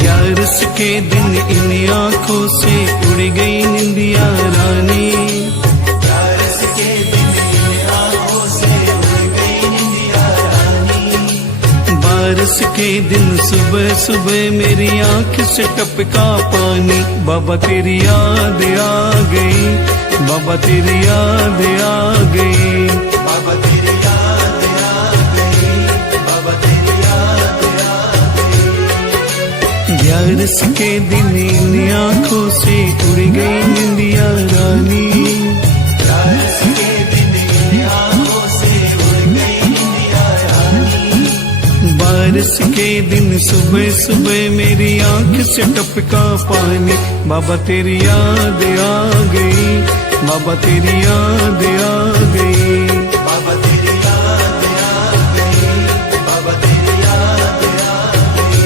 ग्यारस के दिन इन आँखों से उड़ गई निंदिया रानी। ग्यारस के दिन इन आँखों से उड़ गई निंदिया रानी। बारिश के दिन सुबह सुबह मेरी आँख से टपका पानी। बाबा तेरी याद आ गई, बाबा तेरी याद आ गई, बाबा तेरी याद आ गई, बाबा तेरी याद आ गई। ग्यारस के दिन इन आँखों से उड़ गई निंदिया रानी। ग्यारस के दिन इन आँखों से उड़ गई निंदिया रानी। बारिश के दिन सुबह सुबह मेरी आँख से टपका पानी। बाबा तेरी याद आ गई, बाबा तेरी याद आ गई, बाबा तेरी याद आ गई, बाबा तेरी याद आ गई।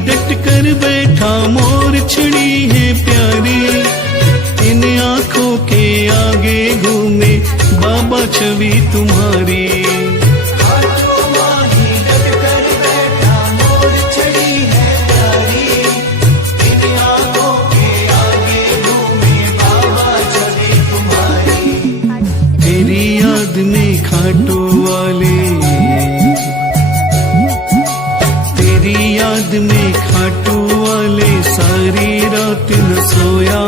डट कर बैठा मोर छड़ी है प्यारी। इन आँखों के आगे घूमे बाबा छवि तुम्हारी। डट कर बैठा मोर छड़ी है प्यारी। इन आँखों के आगे घूमे बाबा छवि तुम्हारी। तेरी याद में खाटू वाले, तेरी याद में खाटू वाले सारी रात न सोया।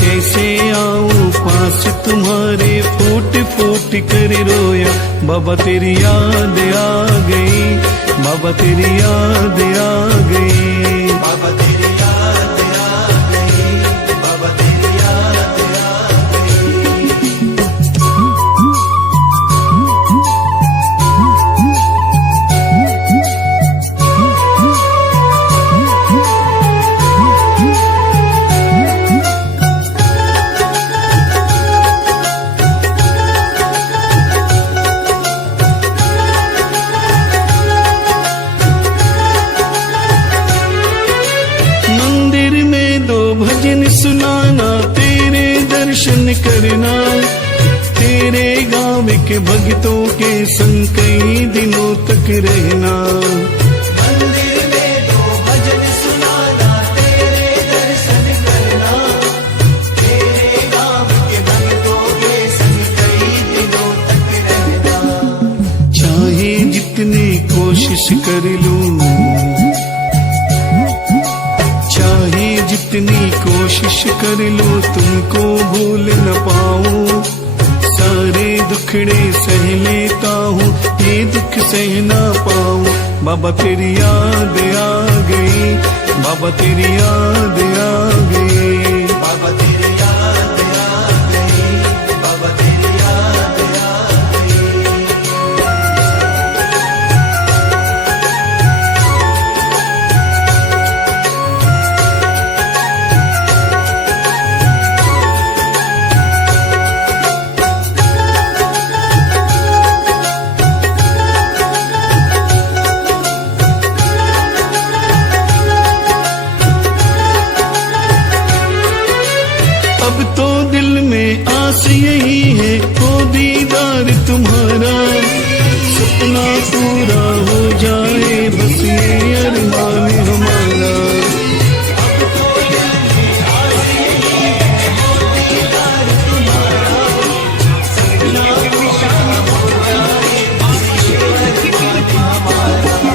कैसे आऊं पास तुम्हारे, फूट फूट कर रोया। बाबा तेरी याद आ गई, बाबा तेरी याद आ गई, बाबा तेरी याद आ गई, बाबा तेरी याद आ गई। भजन सुनाना, तेरे दर्शन करना, तेरे गाँव के भक्तों के संग कई दिनों तक रहना। मंदिर में दो भजन सुनाना, तेरे दर्शन करना, तेरे गाँव के भक्तों के संग कई दिनों तक रहना। चाहे जितनी कोशिश कर लूं, चाहे जितनी कोशिश कर लो तुमको भूल न पाऊं। सारे दुखड़े सह लेता हूँ, ये दुख सह ना पाऊं। बाबा तेरी याद आ गई, बाबा तेरी याद आ गई, बाबा तेरी याद आ गई, बाबा तेरी याद आ गई। अब तो दिल में आस यही है हो दीदार तुम्हारा। सपना पूरा हो जाए बस ये अरमान हमारा। अब तो दिल में आस यही है हो दीदार तुम्हारा। सपना पूरा हो जाए बस ये अरमान हमारा।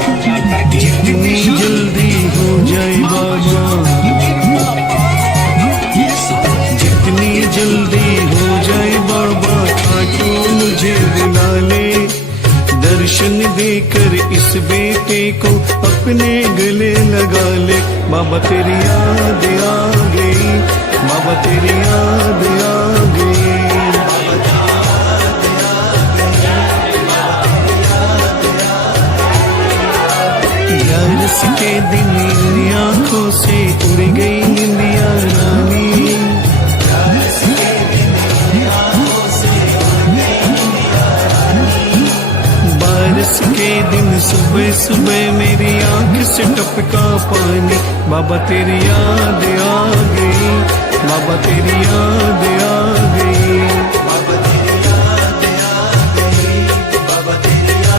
जितनी जल्दी हो जाए बाबा, जितनी जल्दी हो जाए बाबा, खाटू मुझे बुला ले। दर्शन देकर इस बेटे को अपने गले लगा ले। बाबा तेरी याद आ गई, बाबा तेरी याद आ गई, बाबा तेरी याद आ गई, बाबा तेरी याद आ गई। बारिश के दिन इन आंखों से उड़ गई निंदिया रानी। बारिश के दिन इन आंखों से उड़ गई निंदिया रानी। बारिश के दिन सुबह सुबह मेरी आंख से टपका पानी, बाबा तेरी याद आ गई, बाबा तेरी याद आ